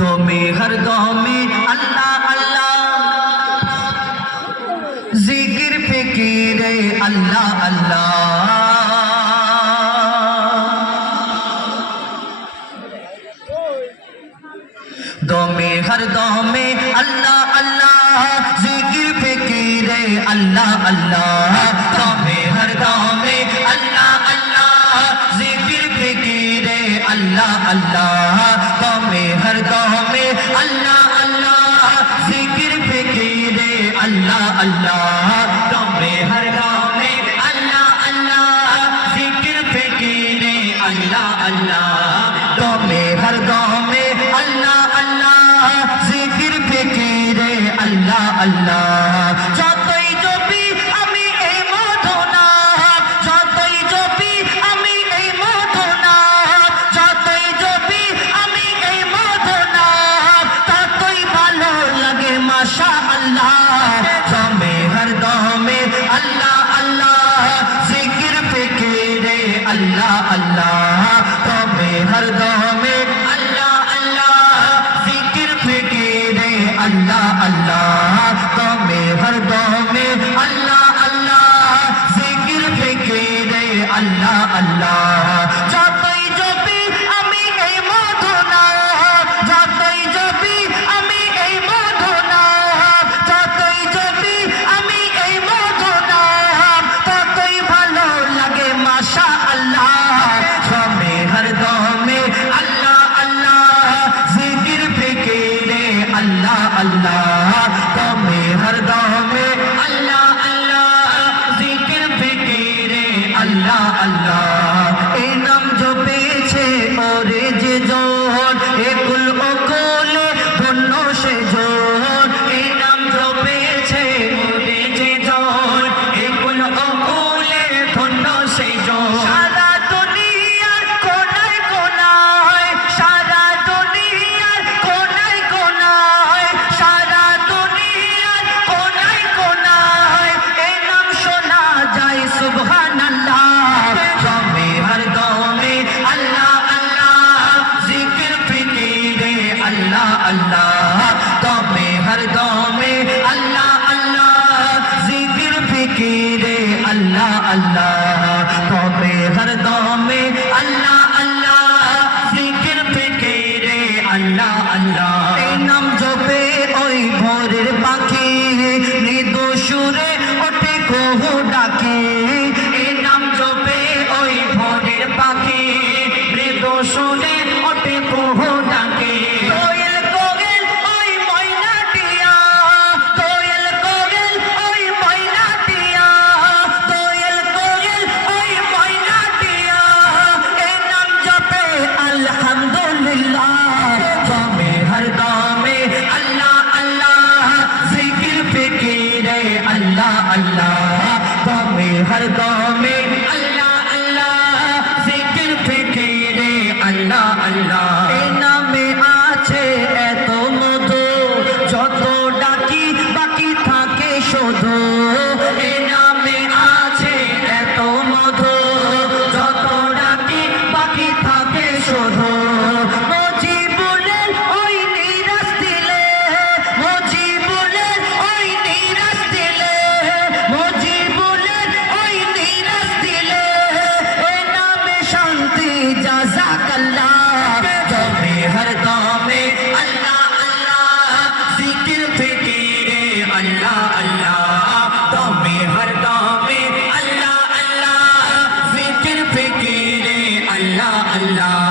दमे हर दमे अल्लाह अल्लाह, जिक्र फिक्र अल्लाह अल्लाह। दमे हर दमे अल्लाह अल्लाह, जिक्र फिक्र अल्लाह अल्लाह। दमे हर दमे अल्लाह अल्लाह, जिक्र फिक्र अल्लाह अल्लाह। दमे हर दमे अल्लाह अल्लाह, जिक्र फिक्र अल्लाह अल्लाह। दमे हर दमे अल्लाह अल्लाह, जिक्र फिक्र अल्लाह अल्लाह। दमे हर दमे अल्लाह अल्लाह, जिक्र फिक्र अल्लाह अल्लाह। যতই জপি আমি এই মধুনাম, যতই জপি আমি এই মধুনাম, যতই জপি আমি এই মধুনাম, ততই ভালো লাগে মাশাআল্লাহ। দমে হর দমে আল্লাহ আল্লাহ, জিকির ফিকিরে আল্লাহ আল্লাহ। দমে হর দমে আল্লাহ আল্লাহ, জিকির ফিকিরে আল্লাহ আল্লাহ। দমে হর দমে আল্লাহ আল্লাহ, জিকির ফিকিরে আল্লাহ আল্লাহ। যতই জপি আমি এই মধুনাম, যতই জপি আমি এই মধুনাম, যতই জপি আমি এই মধুনাম, ততই ভালো লাগে মাশাআল্লাহ। দমে হর দমে আল্লাহ আল্লাহ, জিকির ফিকিরে আল্লাহ আল্লাহ। দমে হর দমে আল্লাহ আল্লাহ, জিকির ফিকিরে আল্লাহ আল্লাহ। এই নাম জপেছে ওরে যে জন, একুল অকুলে ধন্য সে জন। এই নাম জপেছে ওরে যে জন, একুল অকুলে ধন্য সে জন। সারা দুনিয়ার কোনায় কোনায়, সারা দুনিয়ার কোনায় কোনায়, সারা দুনিয়ার কোনায় কোনায় এই নাম শোনা যায় সুবহানাল্লাহ। দমে হর দমে আল্লাহ আল্লাহ, জিকির ফিকিরে আল্লাহ আল্লাহ। দমে হর দমে আল্লাহ আল্লাহ, জিকির ফিকিরে আল্লাহ আল্লাহ। দমে হর দমে আল্লাহ আল্লাহ, জিকির ফিকিরে আল্লাহ আল্লাহ। এই নাম জপে ওই ভোরের পাখি, মৃদু সুরে ওঠে কুহু ডাকে। এই নাম জপে ওই ভোরের পাখি, মৃদু সুরে ওঠে কুহু ডাকে। কোয়েল কোয়েল ওই ময়না টিয়া, কোয়েল কোয়েল ওই ময়না টিয়া, কোয়েল কোয়েল ওই ময়না টিয়া। এই নাম জপে আলহামদুলিল্লাহ। দমে হর দমে আল্লাহ আল্লাহ, জিকির ফিকিরে আল্লাহ আল্লাহ। দমে হর দমে আল্লাহ আল্লাহ, জিকির ফিকিরে আল্লাহ আল্লাহ। এই নামে আছে এত মধু, যত ডাকি বাকি থাকে শুধু। এই নামে আছে এত মধু, যত ডাকি বাকি থাকে শুধু। মজিবুলের ওই নিরাশ দিলে, মজিবুলের ওই নিরাশ দিলে, মজিবুলের ওই নিরাশ দিলে, এই নামে শান্তি জাযাকাল্লাহ। দমে হর দমে আল্লাহ আল্লাহ, জিকির ফিকিরে আল্লাহ আল্লাহ। দমে হর দমে আল্লাহ আল্লাহ, জিকির ফিকিরে আল্লাহ আল্লাহ।